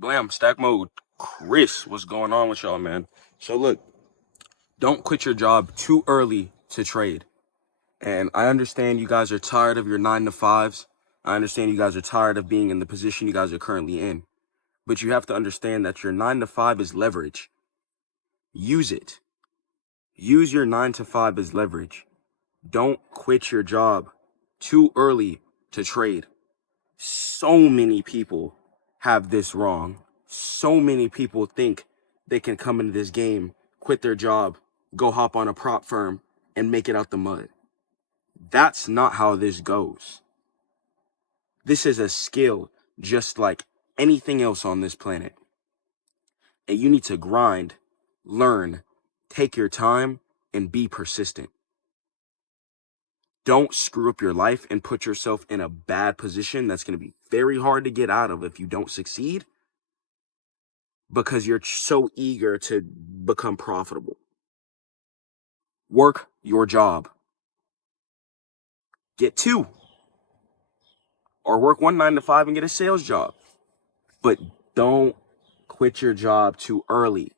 Blam, stack mode. Chris, what's going on with y'all, man? So look, don't quit your job too early to trade. And I understand you guys are tired of your 9 to 5s. I understand you guys are tired of being in the position you guys are currently in. But you have to understand that your 9 to 5 is leverage. Use it. Use your 9 to 5 as leverage. Don't quit your job too early to trade. So many people have this wrong. So many people think they can come into this game, quit their job, go hop on a prop firm, and make it out the mud. That's not how this goes. This is a skill just like anything else on this planet. And you need to grind, learn, take your time, and be persistent. Don't screw up your life and put yourself in a bad position that's going to be very hard to get out of if you don't succeed, because you're so eager to become profitable. Work your job. Get two. Or work one 9 to 5 and get a sales job. But don't quit your job too early.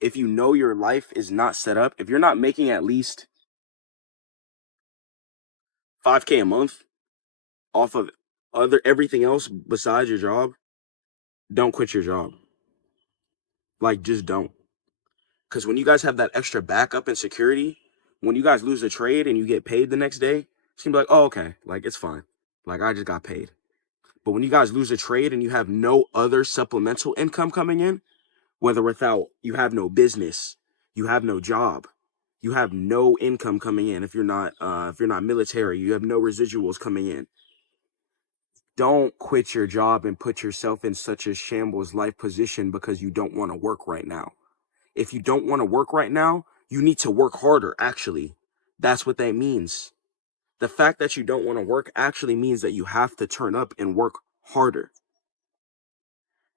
If you know your life is not set up, if you're not making at least 5K a month off of everything else besides your job, don't quit your job. Like, just don't. Because when you guys have that extra backup and security, when you guys lose a trade and you get paid the next day, it's gonna be like, oh, okay, like, it's fine. Like, I just got paid. But when you guys lose a trade and you have no other supplemental income coming in, whether without, you have no business, you have no job, you have no income coming in. If you're not military, you have no residuals coming in. Don't quit your job and put yourself in such a shambles life position because you don't want to work right now. If you don't want to work right now, you need to work harder, actually. That's what that means. The fact that you don't want to work actually means that you have to turn up and work harder.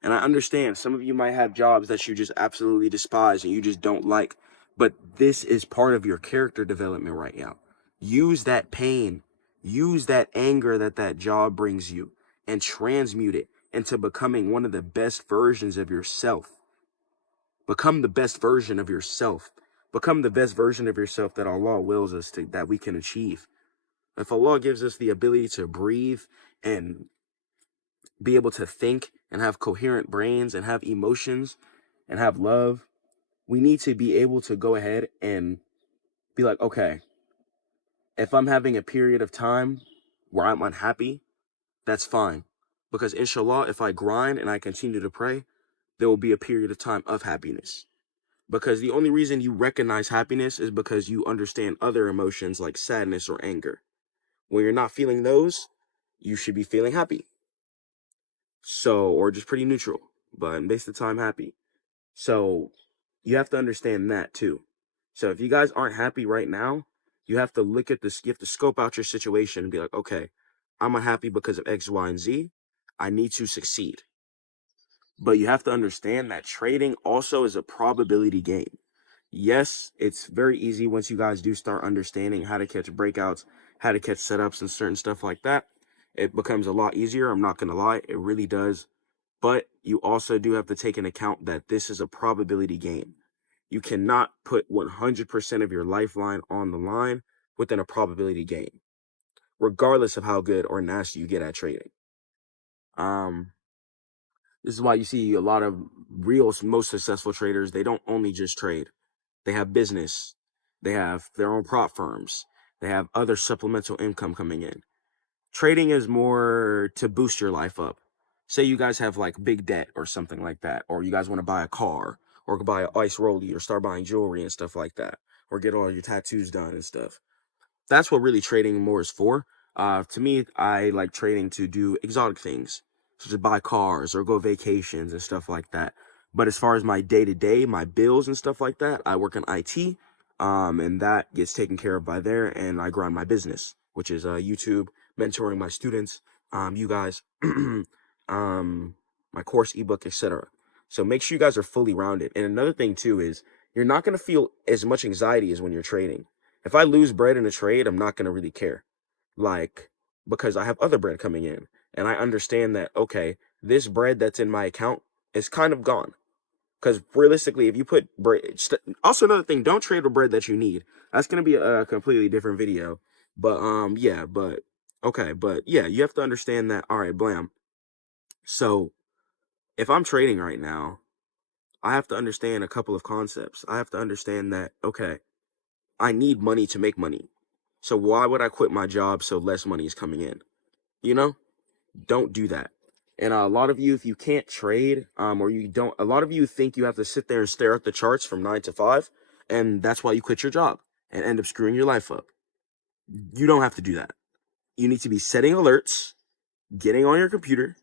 And I understand some of you might have jobs that you just absolutely despise and you just don't like, but this is part of your character development right now. Use that pain, use that anger that job brings you, and transmute it into becoming one of the best versions of yourself. Become the best version of yourself. Become the best version of yourself that Allah wills us to, that we can achieve. If Allah gives us the ability to breathe and be able to think and have coherent brains and have emotions and have love, we need to be able to go ahead and be like, okay, if I'm having a period of time where I'm unhappy, that's fine. Because inshallah, if I grind and I continue to pray, there will be a period of time of happiness. Because the only reason you recognize happiness is because you understand other emotions like sadness or anger. When you're not feeling those, you should be feeling happy. So, or just pretty neutral, but most of the time happy. So you have to understand that too. So if you guys aren't happy right now, you have to look at this, you have to scope out your situation and be like, okay, I'm unhappy because of X, Y, and Z. I need to succeed. But you have to understand that trading also is a probability game. Yes, it's very easy once you guys do start understanding how to catch breakouts, how to catch setups and certain stuff like that. It becomes a lot easier. I'm not going to lie. It really does. But you also do have to take into account that this is a probability game. You cannot put 100% of your lifeline on the line within a probability game, regardless of how good or nasty you get at trading. This is why you see a lot of most successful traders, they don't only just trade. They have business. They have their own prop firms. They have other supplemental income coming in. Trading is more to boost your life up. Say you guys have like big debt or something like that, or you guys want to buy a car or buy an ice rollie or start buying jewelry and stuff like that, or get all your tattoos done and stuff. That's what really trading more is for. To me, I like trading to do exotic things, such as buy cars or go vacations and stuff like that. But as far as my day-to-day, my bills and stuff like that, I work in IT, and that gets taken care of by there, and I grind my business, which is YouTube, mentoring my students, you guys, my course ebook, etc. So make sure you guys are fully rounded. And another thing too is you're not going to feel as much anxiety as when you're trading. If I lose bread in a trade, I'm not going to really care. Like, because I have other bread coming in. And I understand that, okay, this bread that's in my account is kind of gone. Because realistically, if you put bread, also another thing, don't trade with bread that you need. That's gonna be a completely different video. But yeah, but okay, but yeah, you have to understand that. All right, blam. So if I'm trading right now, I have to understand a couple of concepts. I have to understand that, okay, I need money to make money. So why would I quit my job so less money is coming in? You know, don't do that. And a lot of you, if you can't trade, or you don't, a lot of you think you have to sit there and stare at the charts from 9 to 5, and that's why you quit your job and end up screwing your life up. You don't have to do that. You need to be setting alerts, getting on your computer,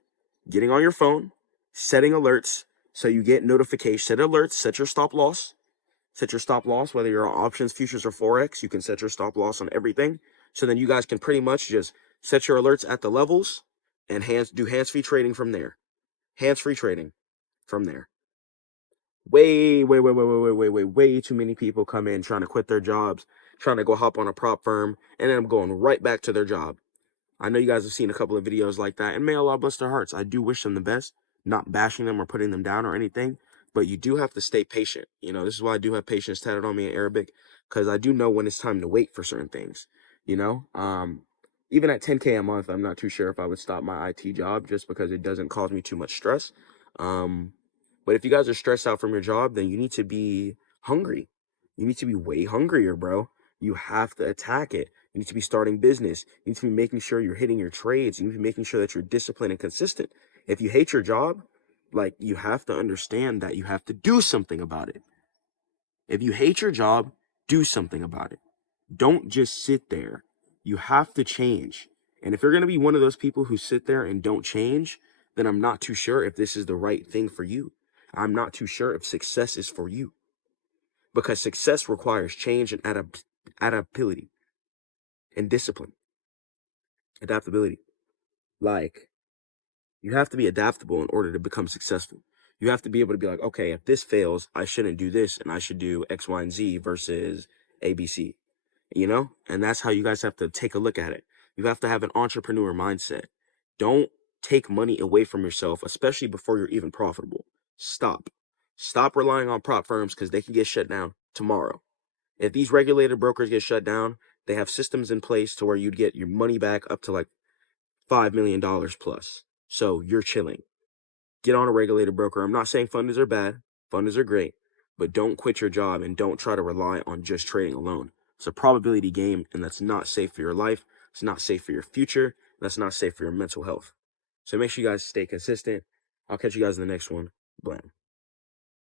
getting on your phone, setting alerts so you get notifications. Set alerts, set your stop loss. Set your stop loss, whether you're on options, futures, or forex. You can set your stop loss on everything. So then you guys can pretty much just set your alerts at the levels and do hands-free trading from there. Hands-free trading from there. Way too many people come in trying to quit their jobs, trying to go hop on a prop firm, and then I'm going right back to their job. I know you guys have seen a couple of videos like that, and may Allah bless their hearts. I do wish them the best, not bashing them or putting them down or anything, but you do have to stay patient. You know, this is why I do have patience tatted on me in Arabic, because I do know when it's time to wait for certain things, you know? Even at 10K a month, I'm not too sure if I would stop my IT job just because it doesn't cause me too much stress. But if you guys are stressed out from your job, then you need to be hungry. You need to be way hungrier, bro. You have to attack it. You need to be starting business. You need to be making sure you're hitting your trades. You need to be making sure that you're disciplined and consistent. If you hate your job, like, you have to understand that you have to do something about it. If you hate your job, do something about it. Don't just sit there. You have to change. And if you're going to be one of those people who sit there and don't change, then I'm not too sure if this is the right thing for you. I'm not too sure if success is for you. Because success requires change and adaptability and discipline. Adaptability. Like, you have to be adaptable in order to become successful. You have to be able to be like, okay, if this fails, I shouldn't do this, and I should do X, Y, and Z versus ABC. You know? And that's how you guys have to take a look at it. You have to have an entrepreneur mindset. Don't take money away from yourself, especially before you're even profitable. Stop. Stop relying on prop firms because they can get shut down tomorrow. If these regulated brokers get shut down, they have systems in place to where you'd get your money back up to like $5 million plus. So you're chilling. Get on a regulated broker. I'm not saying funders are bad. Funders are great. But don't quit your job and don't try to rely on just trading alone. It's a probability game, and that's not safe for your life. It's not safe for your future. That's not safe for your mental health. So make sure you guys stay consistent. I'll catch you guys in the next one. Blam.